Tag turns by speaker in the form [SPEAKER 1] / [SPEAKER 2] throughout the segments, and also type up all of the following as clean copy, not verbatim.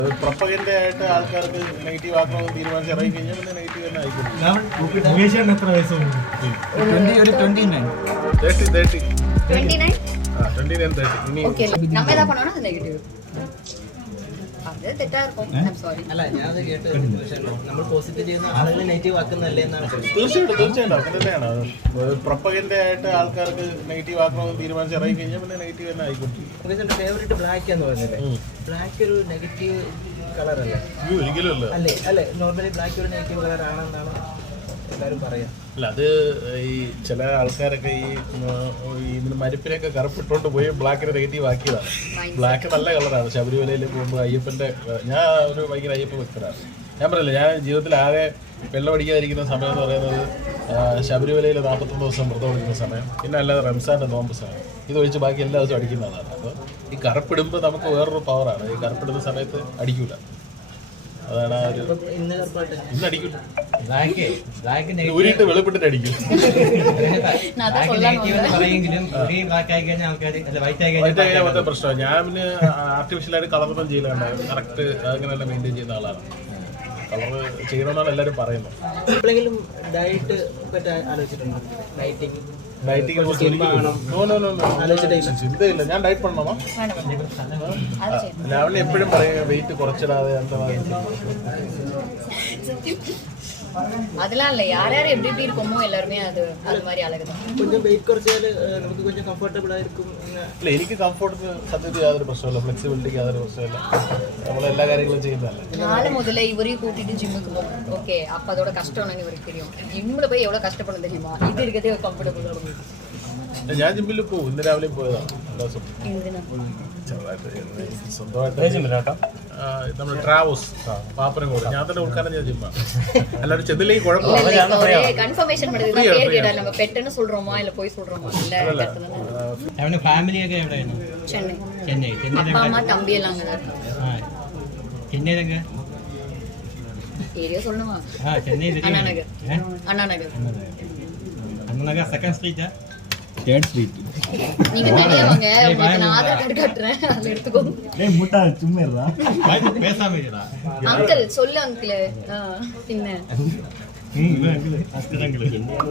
[SPEAKER 1] Propaganda ആയിട്ട് ആൾക്കാർക്ക് negative ആക്കണമെന്ന് തീരുമാനിച്ച് ഇറങ്ങി കഴിഞ്ഞാൽ പിന്നെ നെഗറ്റീവ് തന്നെ ആയിക്കോട്ടെ.
[SPEAKER 2] എത്ര വയസ്സുണ്ട്?
[SPEAKER 1] 29.
[SPEAKER 3] അല്ല ഞാൻ കേട്ട് നമ്മൾ പോസിറ്റീവ് ചെയ്യുന്ന ആളുകൾ നെഗറ്റീവ് ആക്കുന്നല്ലേ എന്നാണ്.
[SPEAKER 1] തീർച്ചയായിട്ടും അങ്ങനെ തന്നെയാണ്. പ്രൊപ്പഗൻഡ ആയിട്ട് ആൾക്കാർക്ക് നെഗറ്റീവ് ആക്കണമെന്ന് തീരുമാനിച്ച് ഇറങ്ങി കഴിഞ്ഞാൽ പിന്നെ നെഗറ്റീവ് തന്നെ ആയിക്കോട്ടെ.
[SPEAKER 3] ഫേവറേറ്റ് ബ്ലാക്ക് എന്ന് പറഞ്ഞില്ലേ? ബ്ലാക്ക് ഒരു നെഗറ്റീവ് കളർ അല്ലേ?
[SPEAKER 1] ഒരിക്കലും അല്ല.
[SPEAKER 3] അല്ലേ നോർമലി ബ്ലാക്ക് ഒരു നെഗറ്റീവ് കളർ ആണെന്നാണ് എല്ലാവരും പറയാം.
[SPEAKER 1] അല്ല, അത് ഈ ചില ആൾക്കാരൊക്കെ ഈ ഇതിന് മരുപ്പിനൊക്കെ കറുപ്പിട്ടോണ്ട് പോയി ബ്ലാക്കിനെ നെഗറ്റീവ് ആക്കിയതാണ്. ബ്ലാക്ക് നല്ല കളറാണ്. ശബരിമലയിൽ പോകുമ്പോൾ അയ്യപ്പൻ്റെ, ഞാൻ ഒരു ഭയങ്കര അയ്യപ്പ ഭക്തനാണ്. ഞാൻ പറയില്ല, ഞാൻ ജീവിതത്തിൽ ആകെ വെള്ളം അടിക്കാതിരിക്കുന്ന സമയം എന്ന് പറയുന്നത് ശബരിമലയിൽ 41 ദിവസം വ്രതം എടുക്കുന്ന സമയം, പിന്നെ അല്ലാതെ റംസാൻ്റെ നോമ്പ് സമയം. ഇത് ഒഴിച്ച് ബാക്കി എല്ലാ ദിവസവും അടിക്കുന്നതാണ്. അപ്പോൾ ഈ കറുപ്പിടുമ്പോൾ നമുക്ക് വേറൊരു പവറാണ്. ഈ കറുപ്പിടുന്ന സമയത്ത് അടിക്കൂല. അതാണ് ആ ഒരു ഇന്ന് അടിക്കൂല. ഊരിയിട്ട് വെളുപ്പിട്ടിട്ട് അടിക്കും. വൈറ്റ് ആയാൽ മൊത്തം പ്രശ്നമാണ്. ഞാൻ പിന്നെ ആർട്ടിഫിഷ്യലായിട്ട് കളറൊന്നും ചെയ്യുന്നുണ്ടായിരുന്നു. കറക്റ്റ് അങ്ങനെയല്ല മെയിൻറ്റെയിൻ ചെയ്യുന്ന ആളാണ്. കളർ ചെയ്യണമെന്നാണ് എല്ലാവരും പറയുന്നത്.
[SPEAKER 3] എപ്പോഴെങ്കിലും ഡയറ്റ് പറ്റി ആലോചിച്ചിട്ടുണ്ടോ?
[SPEAKER 1] ഡയറ്റിങ്ങിനെ കുറിച്ച് ചിന്തയില്ല. ഞാൻ ഡയറ്റ് பண்ணணுமா? ഞാൻ എപ്പോഴും പറയും വെയിറ്റ് കുറച്ചിടാതെ എന്താ.
[SPEAKER 4] அதெல்லாம் இல்ல, யார் யார் எப்படி எப்படி இருக்கோமோ எல்லாருமே அது மாதிரி அழகுதான்.
[SPEAKER 3] கொஞ்சம் வெயிட் குறைச்சாൽ നമുക്ക് கொஞ்சம் കംഫർട്ടബിൾ ആയിരിക്കും.
[SPEAKER 1] ഇല്ല, എനിക്ക് കംഫർട്ടിന് സത്യത്തിൽ യാതൊരു പ്രശ്നമില്ല. ഫ്ലെക്സിബിലിറ്റിക്ക് യാതൊരു പ്രശ്നമില്ല. നമ്മളെല്ലാ കാര്യങ്ങളും ചെയ്യുന്നതല്ലേ.
[SPEAKER 4] நாளை முதல்ல இவரையும் கூட்டிட்டு ஜிம்முக்கு போகும். ஓகே, அப்ப அதோட கஷ்டம் என்னன்னு இவருக்கு தெரியும். ஜிம்ல போய் எவ்வளவு கஷ்டப்படும் தெரியுமா? இது இருக்கதே கம்ஃபர்டபுள் ஆகும்.
[SPEAKER 1] ഞാൻ ജിമ്മിൽ പോകും. ഇന്ന് രാവിലെ പോയതാണ്. എല്ലാ ദിവസവും സ്വന്തമായിട്ട് നമ്മുടെ ട്രാവോസ് പാപ്പനംകോട് ഞാൻ തന്നെ ഉൾക്കാരം ഞാൻ ജിമ്മാണ്. അല്ലാതെ ചെന്നില്ലെങ്കിൽ കുഴപ്പമില്ല.
[SPEAKER 4] கன்ஃபர்மேஷன் பண்ணுது பேர் கேடா நம்ம பெட்னு சொல்றோமா இல்ல போய் சொல்றோமா? இல்ல
[SPEAKER 2] അവന്റെ ഫാമിലിയൊക്കെ എവിടെയാണ്?
[SPEAKER 4] சென்னை.
[SPEAKER 2] ചെന്നൈ.
[SPEAKER 4] அப்பா அம்மா தம்பி எல்லாம் அங்க தான் இருக்காங்க.
[SPEAKER 2] ചെന്നൈയിലൊക്കെ
[SPEAKER 4] ஏரியா சொல்லணுமா?
[SPEAKER 2] ചെന്നൈ
[SPEAKER 4] அண்ணா நகர். அண்ணா நகர்.
[SPEAKER 2] அண்ணா நகர் செகண்ட் ஸ்ட்ரீட்டா? Third street.
[SPEAKER 4] நீங்க தனியா வாங்க, உங்களுக்கு நான் ஆதார் கார்டு காட்டுறேன், அதை எடுத்துக்கோங்க.
[SPEAKER 2] ஏய் முட்டா சும்மா இருடா. பேசாம இருடா.
[SPEAKER 4] அங்கிள் சொல்லு அங்கிள். பின்ன
[SPEAKER 2] அங்கிள் அஸ்கர் அங்கிள்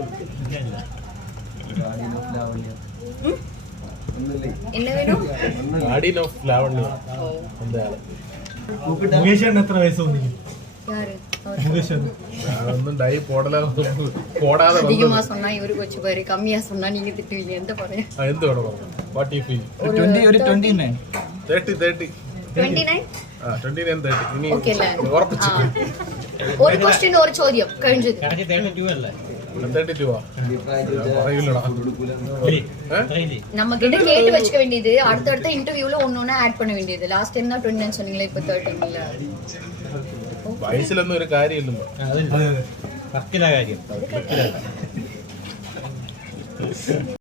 [SPEAKER 4] என்ன வேணும்?
[SPEAKER 1] ആഡിൻ ഓഫ് ലാവണ്യ.
[SPEAKER 2] മുകേഷ് എത്ര വയസ്സ് തോന്നി?
[SPEAKER 4] யாரு?
[SPEAKER 2] മുകേഷ്
[SPEAKER 1] ഒന്നും ഡൈ പോടാതെ
[SPEAKER 4] அதிகமா சொன்னா இவரு கொச்சு பாரு, கம்மியா சொன்னா நீங்க திட்டுவீங்க. எந்த പറയാ?
[SPEAKER 1] എന്ത് വേണം? What you feel?
[SPEAKER 3] 29.
[SPEAKER 1] 30.
[SPEAKER 4] 29.
[SPEAKER 1] 29 30. ഇനി
[SPEAKER 4] ഓക്കേ അല്ലേ?
[SPEAKER 1] ഉറപ്പിച്ചു.
[SPEAKER 4] ഒരു ക്വസ്റ്റ്യൻ ഒരു ചോദ്യം കഴിഞ്ഞത്.
[SPEAKER 2] 32 അല്ലേ?
[SPEAKER 1] 32 പറയില്ലടാ.
[SPEAKER 4] நம்ம கிட்ட கேட்டு வச்சுக்க வேண்டியது. அடுத்த இன்டர்வியூல ஒன்னொன்னு ஆட் பண்ண வேண்டியது. லாஸ்ட் டைம் தான் 29 சொன்னீங்களே, இப்ப 13 இல்ல.
[SPEAKER 1] വയസ്സിലൊന്നും ഒരു കാര്യമില്ലല്ലോ.
[SPEAKER 2] വർക്കിലാ കാര്യം.